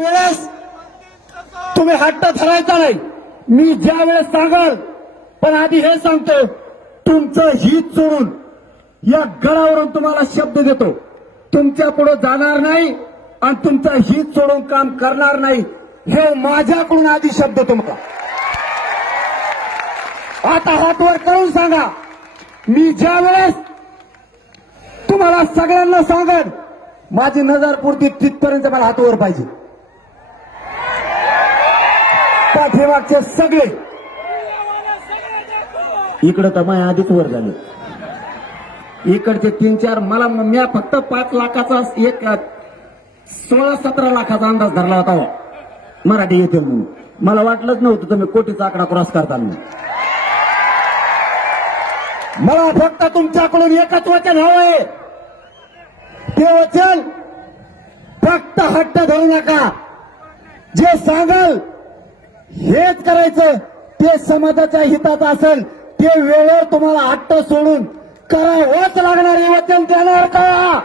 वेळेस तुम्ही हट्ट धरायचा नाही. मी ज्या वेळेस सांगाल, पण आधी हे सांगतो, तुमचं हित सोडून या गडावरून तुम्हाला शब्द देतो, तुमच्या पुढे जाणार नाही आणि तुमचं हित सोडून काम करणार नाही. हे माझ्याकडून आधी शब्द तुम्हाला. आता हातवर करून सांगा, मी ज्या वेळेस तुम्हाला सगळ्यांना सांगन, माझी नजर पुरती तिथपर्यंत मला हातवर पाहिजे. पाठीमागचे सगळे इकडं तर माझ्या आधीच वर झाले, इकडचे 3-4 मला मी फक्त 5 लाखाचा एक 16-17 लाखाचा अंदाज धरला होता मराठी येते म्हणून. मला वाटलंच नव्हतं तुम्ही कोटीचा आकडा क्रॉस करताना. मला फक्त तुमच्याकडून एकच वचन हवंय, ते वचन फक्त हट्ट धरू नका. जे सांगाल हेच करायचं, ते समाजाच्या हिताचं असेल, ते वेळेवर तुम्हाला हट्ट सोडून करावंच लागणार. हे वचन देणार का?